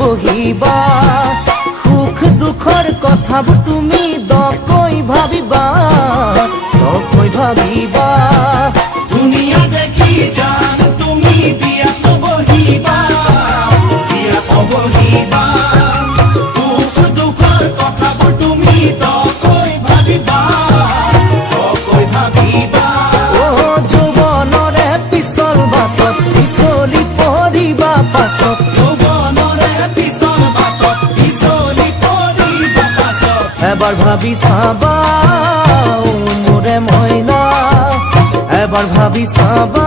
বহিবা সুখ দুখৰ কথাবোৰ তুমি দকৈ ভাবিবা দুনিয়া দেখি জান তুমি বিয়াত বহিবা সুখ দুখৰ কথাবোৰ তুমি দকৈ ভাবিবা অ যৌৱনৰে পিছল বাটত পিছলি পৰিবা পাছত এবাৰ ভাবি চাবা মোৰে মইনা এবাৰ ভাবি চাবা